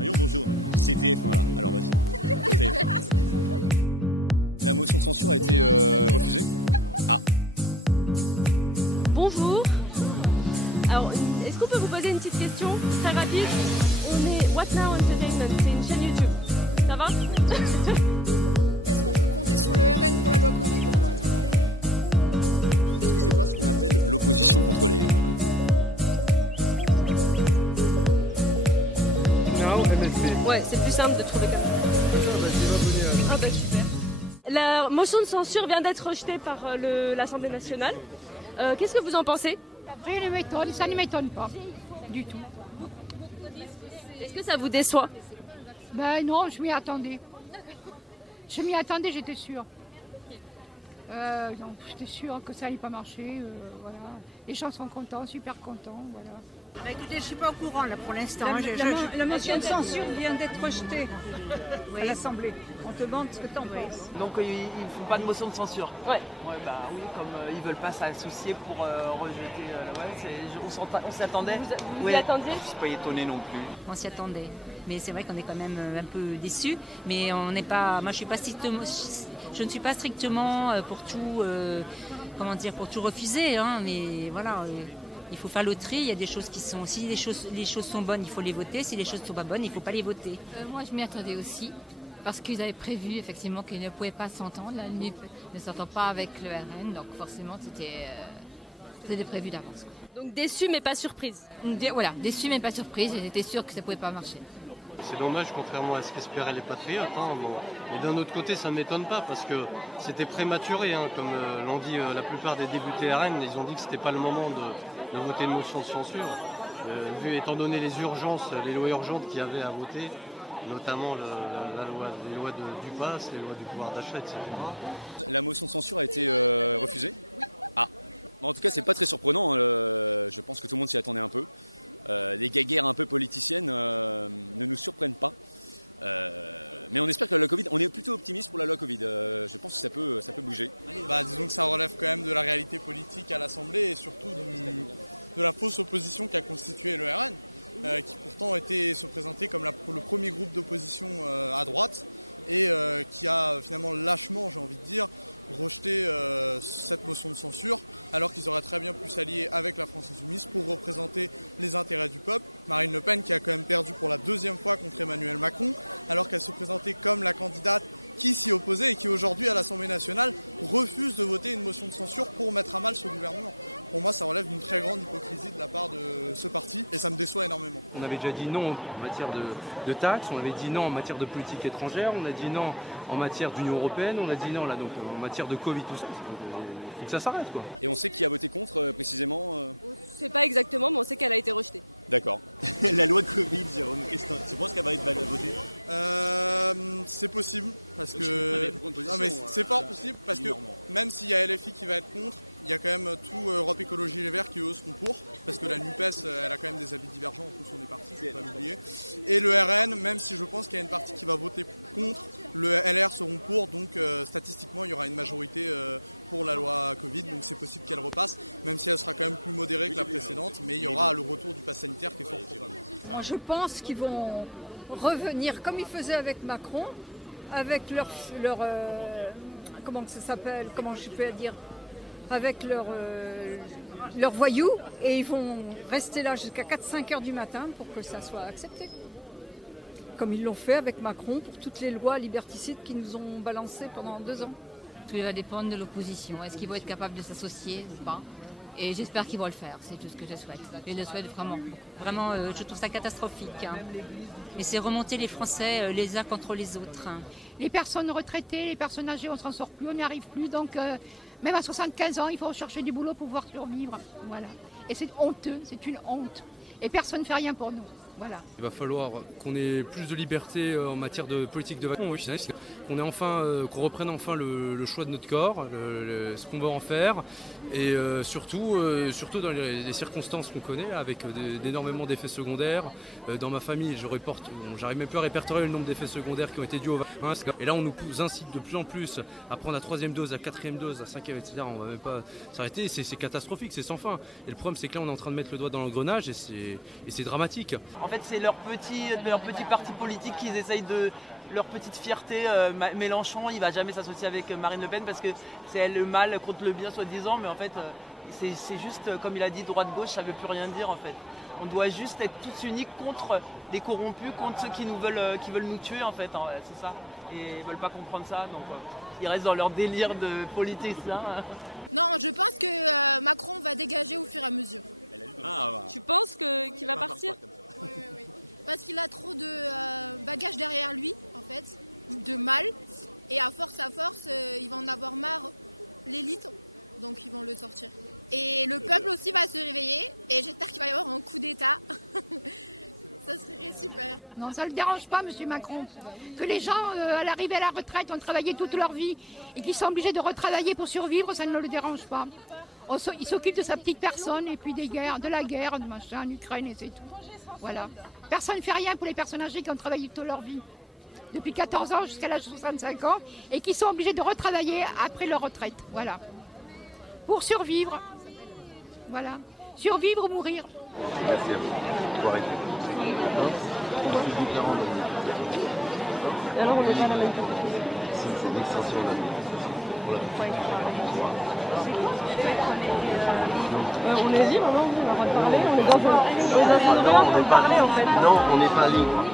Marion, bonjour. C'est TF1 là, alors vas-y. TF1. La motion de censure a été refusée. Ah. Bonjour. Alors, est-ce qu'on peut vous poser une petite question très rapide? On est What Now Entertainment, c'est une chaîne YouTube. Ça va? Est-ce qu'on peut compter sur le RN pour la loi Covid? Est-ce que c'est pas ce qu'on appelle l'opposition contre les... Ouais, c'est plus simple de trouver comme ça. Ah bah super. La motion de censure vient d'être rejetée par l'Assemblée nationale. Qu'est-ce que vous en pensez? Rien ne m'étonne, ça ne m'étonne pas du tout. Est-ce que ça vous déçoit? Ben non, je m'y attendais. Je m'y attendais, j'étais sûre. Non, j'étais sûre que ça allait pas marcher. Voilà. Les gens sont contents, super contents. Voilà. Bah écoutez, je ne suis pas au courant là pour l'instant. La motion de censure vient d'être rejetée à l'Assemblée. On te demande ce que tu en penses. Donc ils ne font pas de motion de censure. Ouais. Ouais, bah oui, comme ils ne veulent pas s'associer pour rejeter la loi, on s'y attendait. Vous y attendiez? Je suis pas étonné non plus. On s'y attendait. Mais c'est vrai qu'on est quand même un peu déçus. Mais on n'est pas. Moi, je ne suis pas strictement pour tout. Pour tout refuser. Hein, mais voilà. Il faut faire le tri, il y a des choses qui sont... Si les choses sont bonnes, il faut les voter. Si les choses ne sont pas bonnes, il ne faut pas les voter. Moi, je m'y attendais aussi, parce qu'ils avaient prévu effectivement qu'ils ne pouvaient pas s'entendre. La NUP ne s'entend pas avec le RN, donc forcément, c'était prévu d'avance. Donc déçu mais pas surprise. Voilà, déçu mais pas surprise, et j'étais sûre que ça ne pouvait pas marcher. C'est dommage, contrairement à ce qu'espéraient les patriotes. Hein, bon. Mais d'un autre côté, ça ne m'étonne pas, parce que c'était prématuré. Hein, comme l'ont dit la plupart des députés RN, ils ont dit que ce n'était pas le moment de voter une motion de censure, étant donné les urgences, les lois urgentes qu'il y avait à voter, notamment les lois du pass, les lois du pouvoir d'achat, etc. La motion de censure a été refusée. Ah. En tout cas, c'est pas très surprenant. Je pense que tout le monde s'y attendait un peu. Les guéguerres un peu politiciennes ne nous surprennent pas. Mais on espère que la loi Covid, on est plutôt optimiste pour la loi Covid. Je pense que ça peut bouger. Disons que ça relève quand même de la réalité politique à l'Assemblée et surtout de la fausse opposition qu'a constituée le RN, qui pourtant était se présentait comme le premier groupe d'opposition à droite et qui a finalement lâchement, j'ai envie de dire, rejeté cette motion de censure, alors qu'ils auraient très bien pu s'allier avec la France Insoumise pour représenter les intérêts du peuple. Marine Le Pen qui a quand même perdu pour la deuxième fois contre Emmanuel Macron, alors qu'elle se présentait comme la candidate qui s'y opposait et qui aujourd'hui à l'Assemblée nationale refuse de voter une motion de censure pour mettre à mal ce gouvernement. Pour moi, ça relève d'une très grande hypocrisie de la part de ce parti et ça me déçoit énormément. On avait déjà dit non en matière de taxes, on avait dit non en matière de politique étrangère, on a dit non en matière d'Union européenne, on a dit non là donc en matière de Covid, tout ça. Il faut que ça s'arrête quoi. Et on sait qui a voté contre précisément On ne sait pas exactement, mais on sait qu'elle a été rejetée. D'accord. La loi Covid, Jérôme, tu penses qu'elle va être votée? C'est possible, parce que... Non mais c'est pas possible, parce que même s'il y a LFI qui va être contre, il y a quand même tout Europe Écologie Les Verts qui eux seront pour, parce que la NUPES elle a quand même des avis divergents en fonction des partis, faut pas l'oublier. Et le RN, même si je pense qu'il y a une partie qui va voter contre, le LR seront pour, donc statistiquement il y aura une majorité pour la loi Covid, donc c'est possible qu'elle repasse, même si elle sera quand même plus modérée que la précédente, mais il y aura le retour du pass sanitaire qui est fort probable. Je pense qu'ils vont revenir comme ils faisaient avec Macron, avec leur comment ça s'appelle, comment je peux dire, avec leurs voyous, et ils vont rester là jusqu'à 4-5 heures du matin pour que ça soit accepté. Comme ils l'ont fait avec Macron pour toutes les lois liberticides qui nous ont balancées pendant 2 ans. Tout va dépendre de l'opposition. Est-ce qu'ils vont être capables de s'associer ou pas? Et j'espère qu'ils vont le faire, c'est tout ce que je souhaite. Je le souhaite vraiment. Vraiment, je trouve ça catastrophique. Hein. Mais c'est remonter les Français les uns contre les autres. Hein. Les personnes retraitées, les personnes âgées, on ne s'en sort plus, on n'y arrive plus. Donc, même à 75 ans, il faut chercher du boulot pour pouvoir survivre. Voilà. Et c'est honteux, c'est une honte. Et personne ne fait rien pour nous. Voilà. Il va falloir qu'on ait plus de liberté en matière de politique de vacances. qu'on reprenne enfin le choix de notre corps, ce qu'on va en faire, et surtout dans les circonstances qu'on connaît, avec énormément d'effets secondaires. Dans ma famille, j'arrive même plus à répertorier le nombre d'effets secondaires qui ont été dus au vaccin. Et là, on nous incite de plus en plus à prendre la 3e dose, la 4e dose, la 5e, etc. On ne va même pas s'arrêter. C'est catastrophique, c'est sans fin. Et le problème, c'est que là, on est en train de mettre le doigt dans l'engrenage et c'est dramatique. En fait, c'est leur petit parti politique qu'ils essayent de... Leur petite fierté. Mélenchon, il va jamais s'associer avec Marine Le Pen parce que c'est le mal contre le bien, soi-disant. Mais en fait, c'est juste, comme il a dit, droite-gauche, ça ne veut plus rien dire en fait. On doit juste être tous unis contre les corrompus, contre ceux qui veulent nous tuer en fait. C'est ça. Et ils ne veulent pas comprendre ça. Donc ils restent dans leur délire de politiciens. Non, je pense que Macron va dégager au fur et à mesure. Tu penses qu'il va partir? Oui. Parce qu'il a trop de bagages derrière lui, en fait, de mal. Et à force, il va en avoir marre, l'élite, donc ils vont le sortir. Et le peuple aussi va se réveiller, et j'espère qu'il va y avoir un coup d'État. Ça serait super. Non, ça ne le dérange pas, M. Macron. Que les gens, à l'arrivée à la retraite, ont travaillé toute leur vie et qu'ils sont obligés de retravailler pour survivre, ça ne le dérange pas. Il s'occupe de sa petite personne et puis de la guerre, de machin, en Ukraine, et c'est tout. Voilà. Personne ne fait rien pour les personnes âgées qui ont travaillé toute leur vie, depuis 14 ans jusqu'à l'âge de 65 ans, et qui sont obligés de retravailler après leur retraite. Voilà. Pour survivre. Voilà. Survivre ou mourir. Merci à vous. Faut arrêter. C'est différent de la Et alors on n'est pas à la même chose. Si, c'est l'extension de la manifestation. On est libre, non? On a le droit de parler. On est dans un endroit où on peut parler en fait. Non, on n'est pas libre.